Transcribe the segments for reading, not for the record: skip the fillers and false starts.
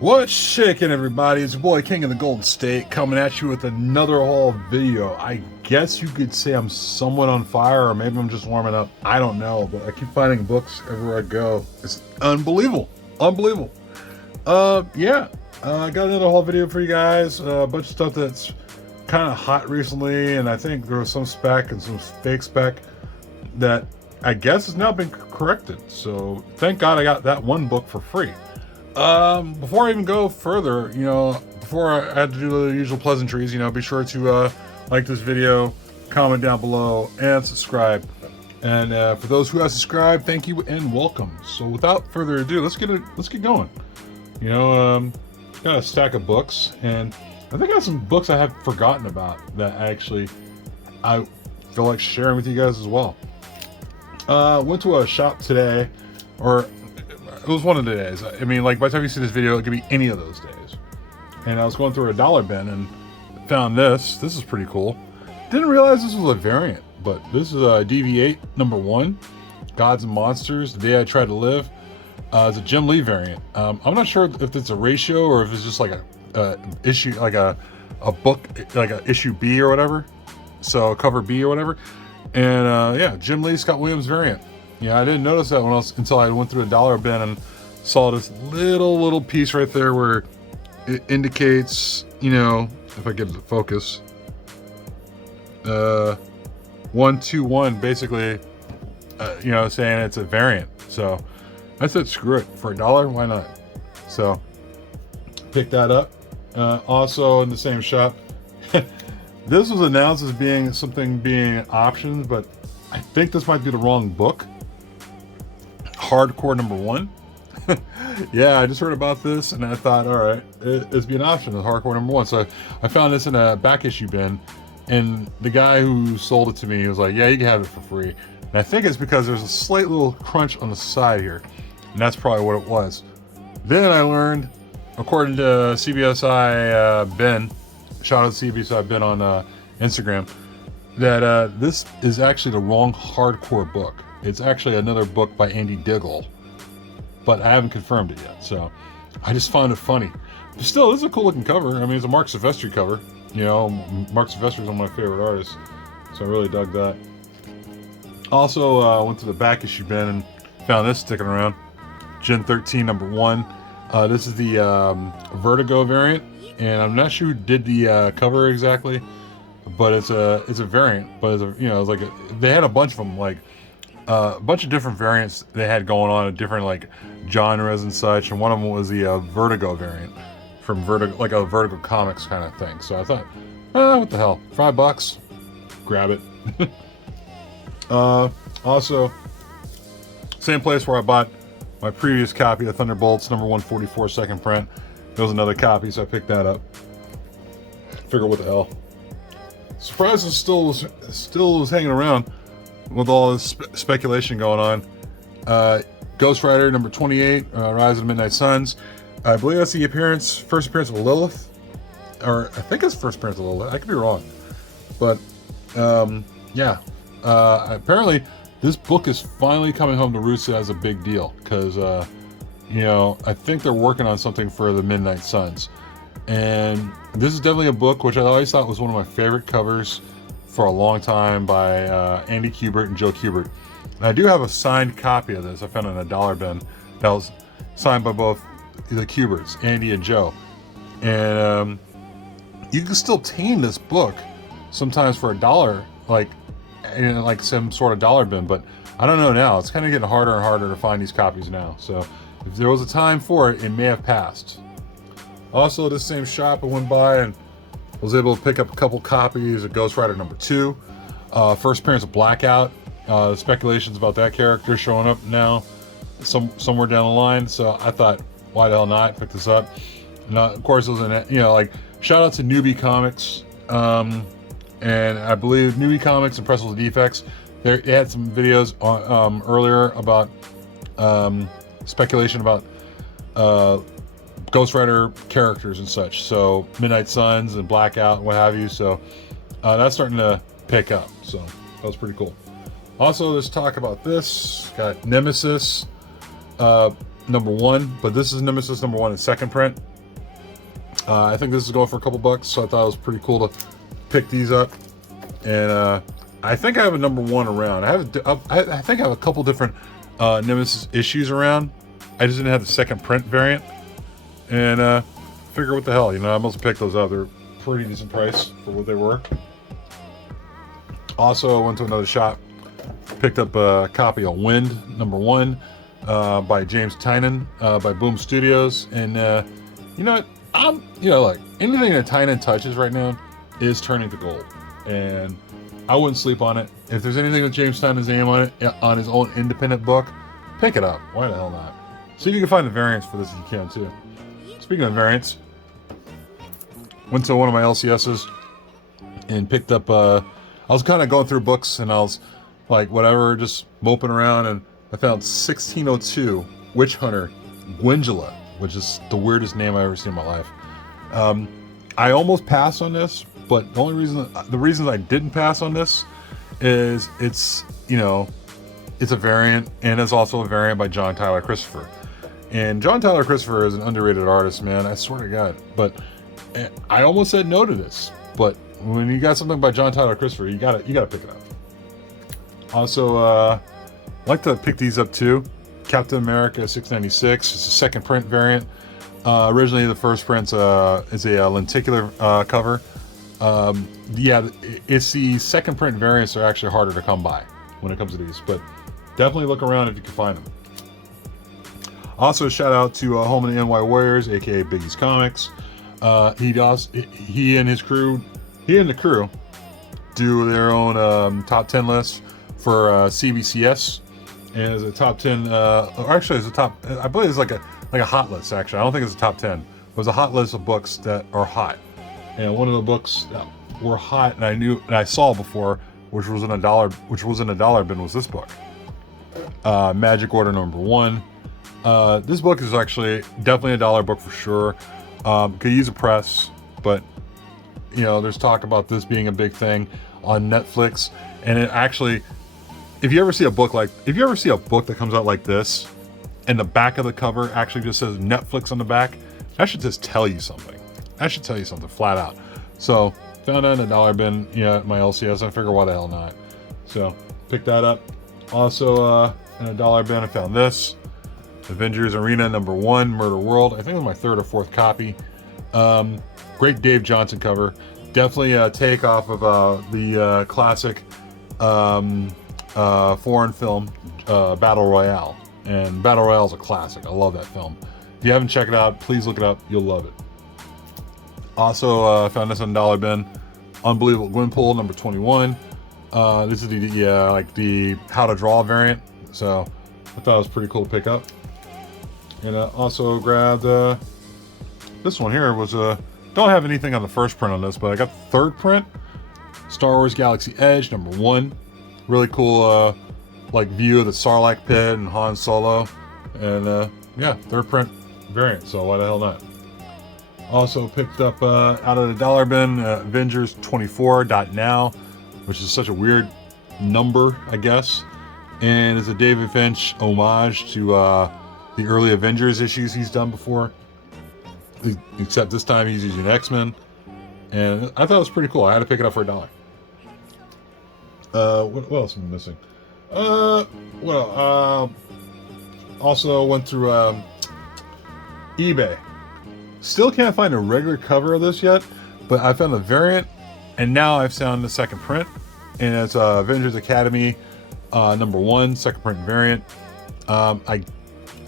What's shaking, everybody? It's your boy King of the Golden State coming at you with another haul video. I guess you could say I'm somewhat on fire, or maybe I'm just warming up. I don't know, but I keep finding books everywhere I go. It's unbelievable. Unbelievable. I got another haul video for you guys. A bunch of stuff that's kind of hot recently, and I think there was some spec and some fake spec that I guess has now been corrected. So thank God I got that one book for free. Before I even go further, before I had to do the usual pleasantries, be sure to like this video, comment down below, and subscribe. And for those who have subscribed, thank you and welcome. So without further ado, let's get going. Got a stack of books, and I think I have some books I have forgotten about that I feel like sharing with you guys as well. Went to a shop today, or it was one of the days. I mean, like, by the time you see this video, it could be any of those days. And I was going through a dollar bin and found this. This is pretty cool. Didn't realize this was a variant, but this is a DV8 #1, Gods and Monsters, The Day I Tried to Live. It's a Jim Lee variant. I'm not sure if it's a ratio or if it's just like a issue, like a book, like a issue B or whatever. So cover B or whatever. And Jim Lee, Scott Williams variant. Yeah, I didn't notice that until I went through a dollar bin and saw this little piece right there where it indicates, if I get it to focus, 121, basically, saying it's a variant. So I said, screw it, for $1, why not? So pick that up. Also in the same shop, this was announced as being options, but I think this might be the wrong book. Hardcore #1. Yeah, I just heard about this and I thought, all right, it's be an option, the Hardcore #1. So I found this in a back issue bin, and the guy who sold it to me was like, yeah, you can have it for free. And I think it's because there's a slight little crunch on the side here, and that's probably what it was. Then I learned, according to CBSI Ben, shout out to CBSI Ben on Instagram, that this is actually the wrong hardcore book. It's actually another book by Andy Diggle, but I haven't confirmed it yet. So I just found it funny. But still, this is a cool looking cover. I mean, it's a Mark Silvestri cover. Mark Silvestri is one of my favorite artists, so I really dug that. Also, went to the back issue bin and found this sticking around. Gen 13 #1. This is the Vertigo variant, and I'm not sure who did the cover exactly, but it's a variant. But it's like they had a bunch of them, like a bunch of different variants they had going on at different like genres and such. And one of them was the Vertigo variant from Vertigo, like a Vertigo Comics kind of thing. So I thought, what the hell, $5, grab it. Also, same place where I bought my previous copy of Thunderbolts #144 second print. There was another copy, so I picked that up. Figure, what the hell. Surprised it still was hanging around with all this speculation going on. Ghost Rider #28, Rise of the Midnight Suns. I believe that's the first appearance of Lilith, or I think it's first appearance of Lilith. I could be wrong, but apparently this book is finally coming home to roost as a big deal, because I think they're working on something for the Midnight Suns, and this is definitely a book which I always thought was one of my favorite covers for a long time by Andy Kubert and Joe Kubert. And I do have a signed copy of this I found in a dollar bin that was signed by both the Kuberts, Andy and Joe. And you can still obtain this book sometimes for $1, like in like some sort of dollar bin, but I don't know now. It's kind of getting harder and harder to find these copies now. So if there was a time for it, it may have passed. Also, this same shop I went by and was able to pick up a couple copies of Ghost Rider #2. First appearance of Blackout. Speculations about that character showing up now somewhere down the line. So I thought, why the hell not? Pick this up. And of course, it was shout out to Newbie Comics. And I believe Newbie Comics and Pressels Defects, they had some videos on, earlier about speculation about Ghost Rider characters and such. So Midnight Suns and Blackout and what have you. So that's starting to pick up. So that was pretty cool. Also, let's talk about this. Got Nemesis #1, but this is Nemesis #1 in second print. I think this is going for a couple bucks, so I thought it was pretty cool to pick these up. And I think I have a #1 around. I think I have a couple different Nemesis issues around. I just didn't have the second print variant. And figure what the hell, I must have picked those up. They're pretty decent price for what they were. Also, I went to another shop, picked up a copy of Wind #1 by James Tynan by Boom Studios. And you know what? Like anything that Tynan touches right now is turning to gold. And I wouldn't sleep on it. If there's anything with James Tynan's name on it, on his own independent book, pick it up. Why the hell not? See if you can find the variants for this if you can too. Speaking of variants, went to one of my LCSs and picked up, I was kind of going through books and I was like, whatever, just moping around, and I found 1602 Witch Hunter Gwendula, which is the weirdest name I've ever seen in my life. I almost passed on this, but the reason I didn't pass on this is it's a variant, and it's also a variant by John Tyler Christopher. And John Tyler Christopher is an underrated artist, man. I swear to God. But I almost said no to this. But when you got something by John Tyler Christopher, you gotta pick it up. Also, I like to pick these up too. Captain America 696. It's a second print variant. Originally, the first print is a lenticular cover. It's the second print variants are actually harder to come by when it comes to these. But definitely look around if you can find them. Also, shout out to Home and NY Warriors, aka Biggie's Comics. He and the crew do their own top 10 lists for CBCS, and as a top 10, actually, it's a top. I believe it's like a hot list. Actually, I don't think it's a top 10. It was a hot list of books that are hot, and one of the books that were hot, and I saw before, which was in a dollar bin, was this book, Magic Order #1. This book is actually definitely a $1 book for sure. Could use a press, but there's talk about this being a big thing on Netflix. And it actually, if you ever see a book that comes out like this, and the back of the cover actually just says Netflix on the back, that should just tell you something. That should tell you something flat out. So found that in a $1 bin, at my LCS. I figure why the hell not. So picked that up. Also, in a $1 bin, I found this. Avengers Arena #1, Murder World. I think it was my third or fourth copy. Great Dave Johnson cover. Definitely a takeoff of the classic foreign film, Battle Royale. And Battle Royale is a classic. I love that film. If you haven't checked it out, please look it up. You'll love it. Also, found this in a $1 bin. Unbelievable Gwenpool #21. This is the how to draw variant. So I thought it was pretty cool to pick up. And also grabbed this one here. Don't have anything on the first print on this, but I got the third print, Star Wars Galaxy Edge #1. Really cool view of the Sarlacc pit and Han Solo, and third print variant, so why the hell not. Also picked up out of the $1 bin Avengers 24.now, which is such a weird number, I guess, and it's a David Finch homage to the early Avengers issues he's done before, except this time he's using X-Men, and I thought it was pretty cool. I had to pick it up for $1. What else am I missing? Also went through eBay. Still can't find a regular cover of this yet, but I found a variant, and now I've found the second print, and it's Avengers Academy #1, second print variant.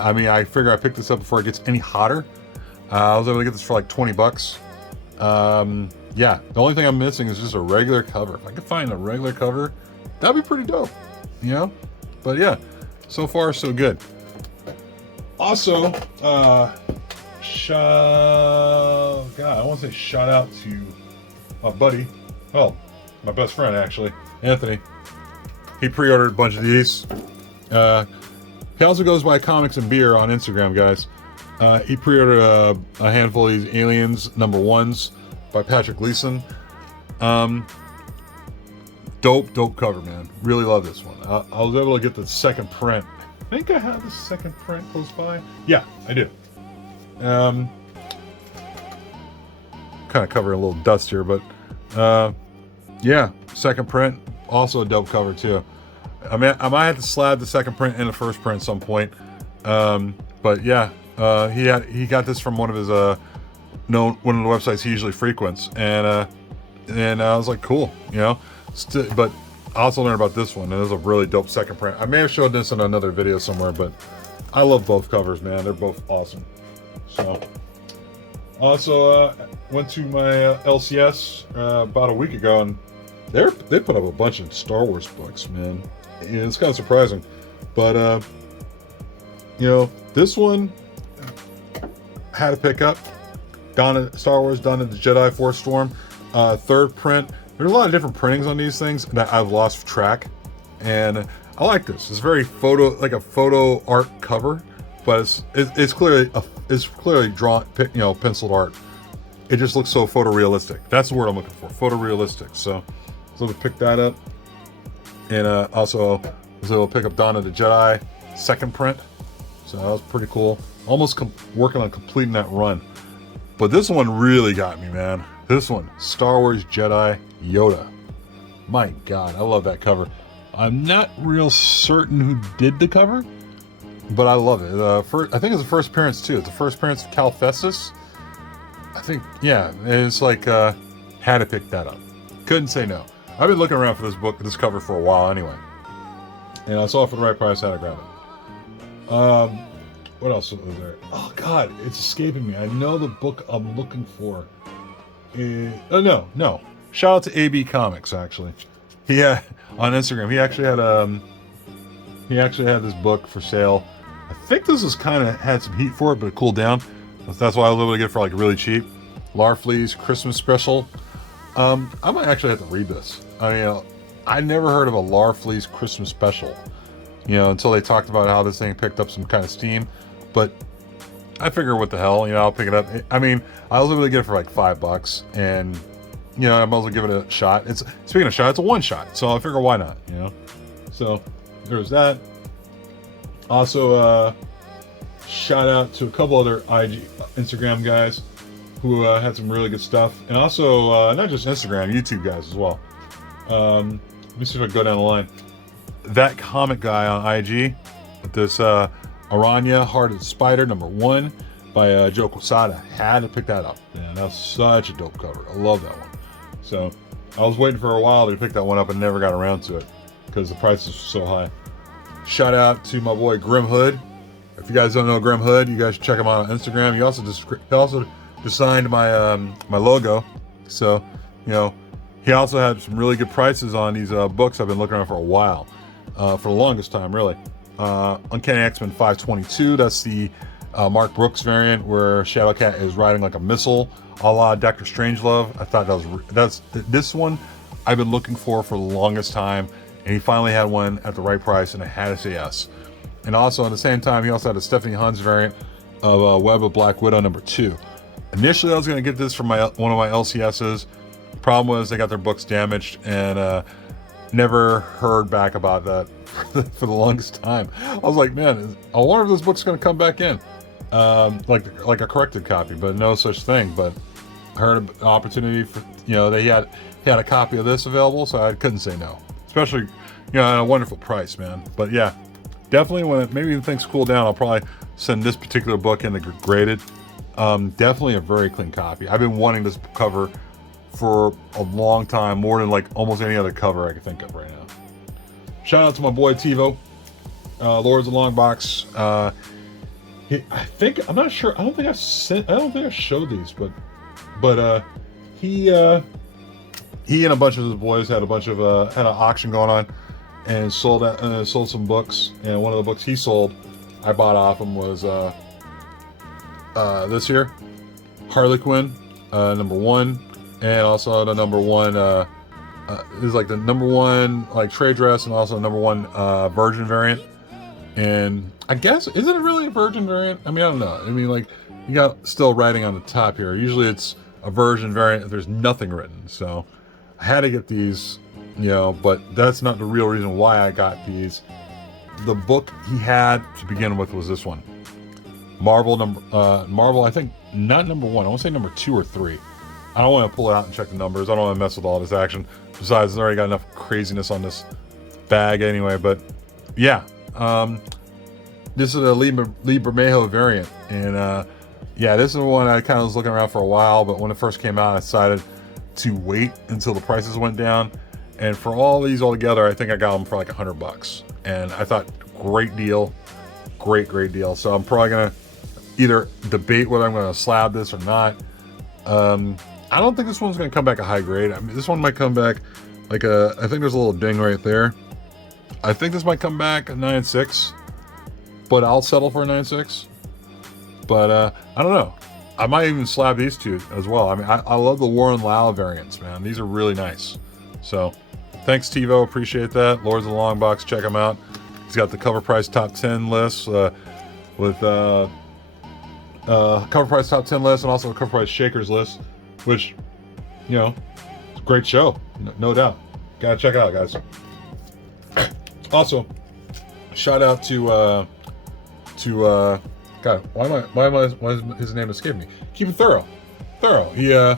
I figure I picked this up before it gets any hotter. I was able to get this for like $20. The only thing I'm missing is just a regular cover. If I could find a regular cover, that'd be pretty dope, But yeah, so far so good. Also, I want to say shout out to my buddy, my best friend actually, Anthony. He pre-ordered a bunch of these. He also goes by Comics and Beer on Instagram, guys. He pre-ordered a handful of these Aliens #1s by Patrick Gleason. Dope cover, man. Really love this one. I was able to get the second print think I have the second print close by. Yeah, I do. Kind of covering a little dust here, but yeah, second print, also a dope cover too. I mean, I might have to slab the second print and the first print at some point. But yeah, he got this from one of his one of the websites he usually frequents, and I was like, cool, you know. But I also learned about this one, and it was a really dope second print. I may have showed this in another video somewhere, but I love both covers, man. They're both awesome. So, also went to my LCS about a week ago, and they put up a bunch of Star Wars books, man. And it's kind of surprising, but you know, this one had to pick up. Star Wars Dawn of the Jedi Force Storm, third print. There's a lot of different printings on these things that I've lost track, and I like this. It's very like a photo art cover, but it's clearly drawn, you know, penciled art. It just looks so photorealistic. That's the word I'm looking for, photorealistic. So I was able to pick that up, and also was able to pick up Dawn of the Jedi second print. So that was pretty cool. Almost working on completing that run, but this one really got me, man. This one, Star Wars Jedi Yoda. My God, I love that cover. I'm not real certain who did the cover, but I love it. I think it's the first appearance too. It's the first appearance of Cal Festus. I think, yeah. It's like had to pick that up. Couldn't say no. I've been looking around for this cover for a while anyway, and I saw it for the right price. Had to grab it. What else was there? Oh God, it's escaping me. I know the book I'm looking for. No. Shout out to AB Comics, actually. On Instagram. He actually had this book for sale. I think this has kind of had some heat for it, but it cooled down. That's why I was able to get it for like really cheap. Larfleeze Christmas Special. I might actually have to read this. I mean, I never heard of a Larfleeze Christmas Special, you know, until they talked about how this thing picked up some kind of steam. But I figure, what the hell, you know, I'll pick it up. I mean, I was able to get it for like $5, and you know, I might as well give it a shot. Speaking of shot, it's a one shot, so I figure why not, you know. So there's that. Also, shout out to a couple other Instagram guys who had some really good stuff, and also not just Instagram, YouTube guys as well. Let me see if I can go down the line. That comic guy on IG with this Aranya Heart of the Spider #1 by Joe Quesada. Had to pick that up, man. That's such a dope cover. I love that one. So I was waiting for a while to pick that one up and never got around to it because the prices were so high. Shout out to my boy Grim Hood. If you guys don't know Grim Hood, you guys should check him out on Instagram. He also designed my my logo. So, you know, he also had some really good prices on these books I've been looking at for a while, for the longest time, really. Uncanny X-Men 522, that's the Mark Brooks variant where Shadowcat is riding like a missile, a la Dr. Strangelove. I thought that's this one I've been looking for the longest time, and he finally had one at the right price, and I had to say yes. And also at the same time, he also had a Stephanie Hans variant of Web of Black Widow #2. Initially, I was going to get this from one of my LCSs. Problem was they got their books damaged, and never heard back about that for the longest time. I was like, man, I wonder if this book's going to come back in, like a corrected copy, but no such thing. But I heard an opportunity for, you know, he had a copy of this available, so I couldn't say no. Especially, you know, at a wonderful price, man. But yeah, definitely maybe things cool down, I'll probably send this particular book in the graded. Definitely a very clean copy. I've been wanting this cover for a long time, more than like almost any other cover I can think of right now. Shout out to my boy TiVo, Lords of Longbox. I'm not sure. I don't think I showed these, but he and a bunch of his boys had an auction going on, and sold some books. And one of the books he sold, I bought off him, was this here, Harley Quinn, #1, and also the #1. This is like the #1 like trade dress, and also #1 Virgin variant. And I guess, isn't it really a Virgin variant? I mean, I don't know. I mean, like, you got still writing on the top here. Usually it's a Virgin variant if there's nothing written. So I had to get these, you know, but that's not the real reason why I got these. the book he had to begin with was this one. Marvel, I think, not number 1. I want to say number 2 or 3. I don't want to pull it out and check the numbers. I don't want to mess with all this action. Besides, I already got enough craziness on this bag anyway. But yeah, this is a Lee Bermejo variant. And yeah, this is the one I kind of was looking around for a while. But when it first came out, I decided to wait until the prices went down. And for all these all together, I think I got them for like $100. And I thought, great deal. Great deal. So I'm probably going to either debate whether I'm going to slab this or not. I don't think this one's going to come back a high grade. I mean, this one might come back like a, I think there's a little ding right there. I think this might come back a 9.6, but I'll settle for a 9.6. But I don't know. I might even slab these two as well. I mean, I love the Warren Lau variants, man. These are really nice. So thanks, TiVo. Appreciate that. Lords of the Long Box. Check him out. He's got the cover price top 10 list with cover price top 10 list and also a cover price shakers list, which, you know, it's a great show. No doubt. Gotta check it out, guys. Also, shout out to God, why is his name escaping me? Keep it thorough. He yeah,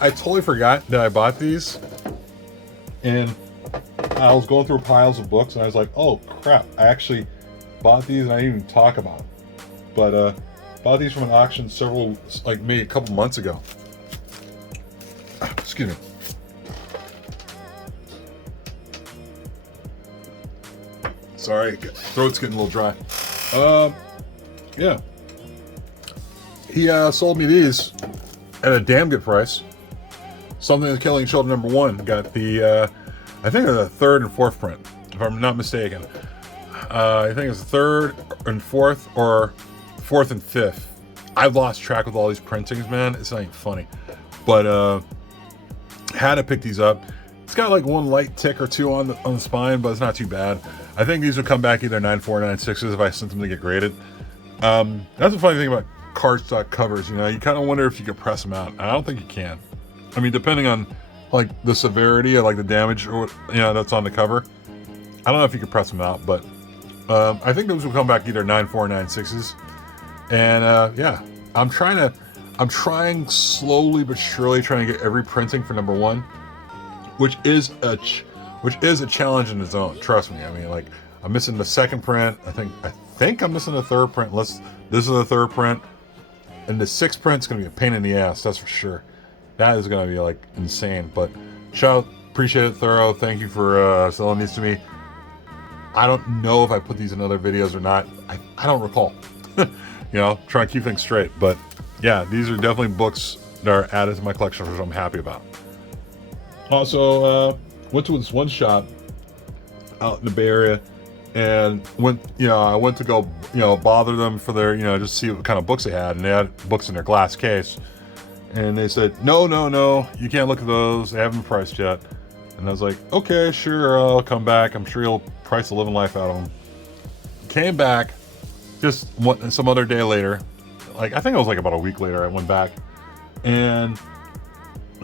I totally forgot that I bought these, and I was going through piles of books and I was like, oh crap, I actually bought these and I didn't even talk about them. But bought these from an auction maybe a couple months ago. Excuse me. Sorry, throat's getting a little dry. Yeah. He sold me these at a damn good price. Something That's Killing Children #1. Got the, I think the 3rd and 4th print, if I'm not mistaken. I think it's 3rd and 4th or 4th and 5th. I've lost track with all these printings, man. It's not even funny. But had to pick these up. It's got like one light tick or two on the spine, but it's not too bad. I think these would come back either 9.4 or 9.6s if I sent them to get graded. That's the funny thing about cardstock covers, you know, you kind of wonder if you could press them out. I don't think you can. I mean, depending on like the severity or like the damage or, you know, that's on the cover, I don't know if you could press them out, but I think those will come back either 9.4 or 9.6s. And yeah, I'm trying slowly but surely trying to get every printing for #1, which is a challenge in its own. Trust me. I mean, like, I'm missing the 2nd print. I think I'm missing the 3rd print. Unless this is the 3rd print, and the 6th print's gonna be a pain in the ass. That's for sure. That is gonna be like insane. But shout out, appreciate it, Thorough. Thank you for selling these to me. I don't know if I put these in other videos or not. I don't recall. You know, trying to keep things straight. But yeah, these are definitely books that are added to my collection, which I'm happy about. Also, went to this one shop out in the Bay Area, and I went to go, bother them for their, just see what kind of books they had, and they had books in their glass case, and they said, no, you can't look at those, they haven't been priced yet. And I was like, okay, sure, I'll come back, I'm sure you'll price the living life out of them. Came back just some other day later, like I think it was like about a week later, I went back and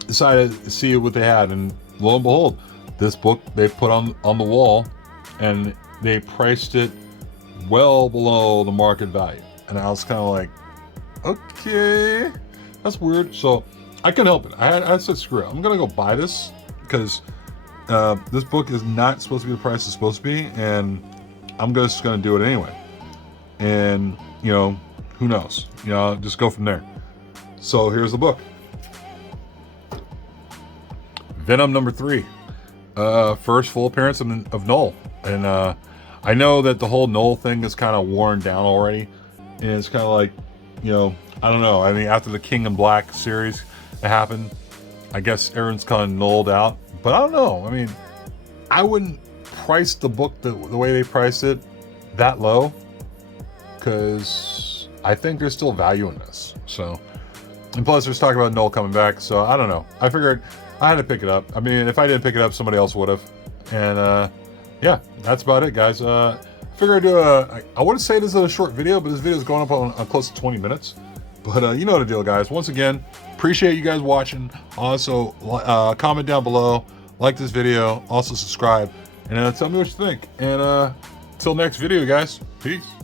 decided to see what they had, and lo and behold, this book they put on the wall, and they priced it well below the market value. And I was kind of like, okay, that's weird. So I couldn't help it. I said, screw it, I'm gonna go buy this, because this book is not supposed to be the price it's supposed to be, and I'm just gonna do it anyway. And who knows, just go from there. So here's the book, Venom #3, first full appearance of Null. And I know that the whole Null thing is kind of worn down already, and it's kind of like, I don't know, I mean, after the King in Black series that happened, I guess everyone's kind of nulled out. But I don't know, I mean, I wouldn't price the book the way they priced it that low, because I think there's still value in this. So, and plus there's talk about Null coming back, so I don't know. I figured I had to pick it up. I mean, if I didn't pick it up, somebody else would have. And yeah, that's about it, guys. Figured I'd do I wouldn't say this is a short video, but this video is going up on close to 20 minutes. But you know the deal, guys. Once again, appreciate you guys watching. Also, comment down below, like this video, also subscribe, and tell me what you think. And Till next video, guys. Peace.